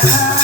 Yeah.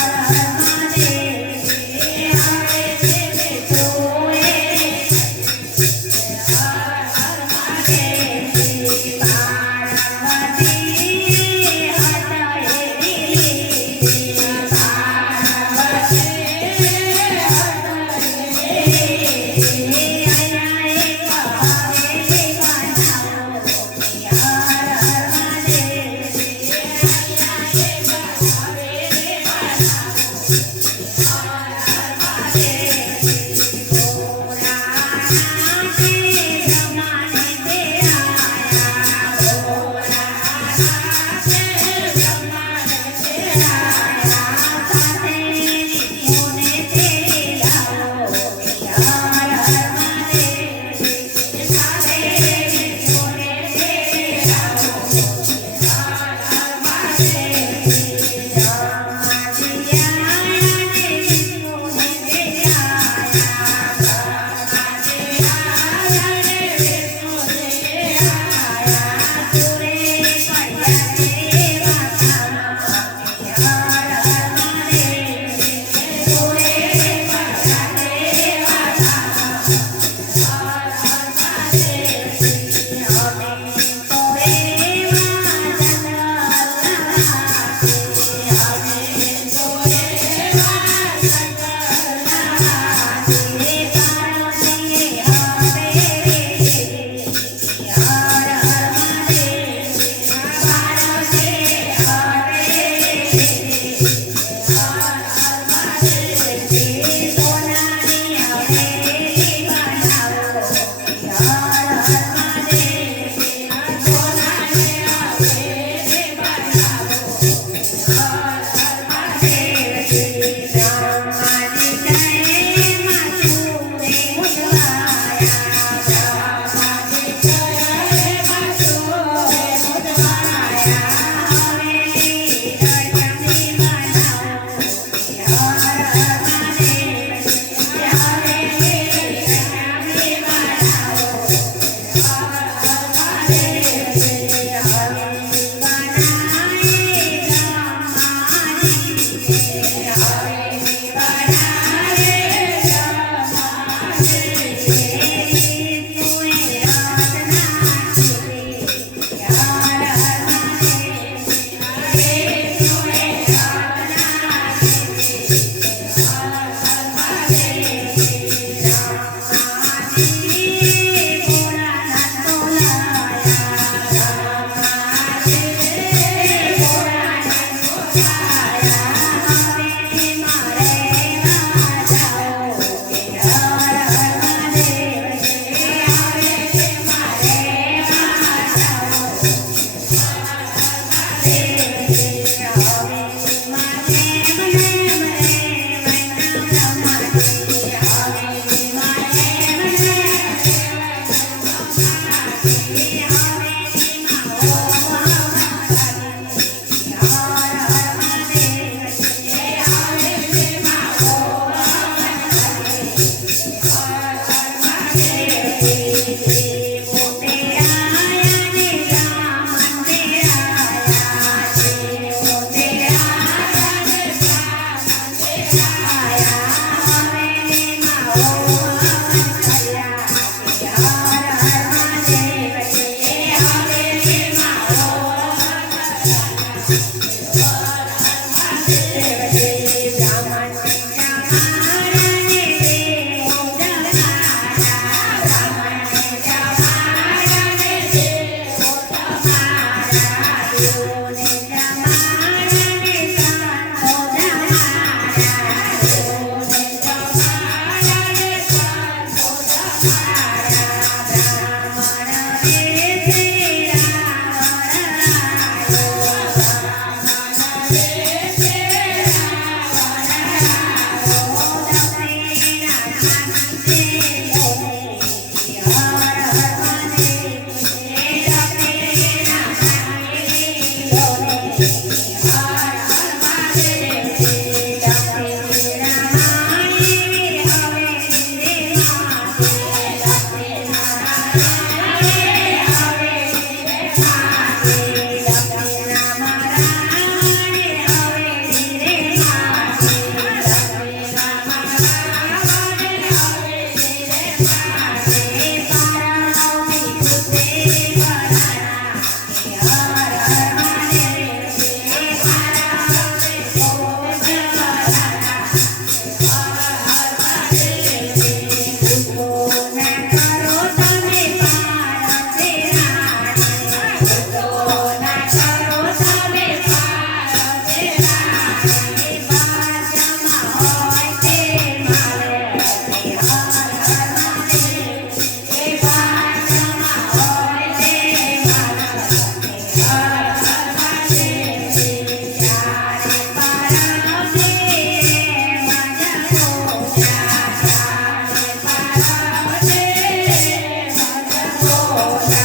Oh,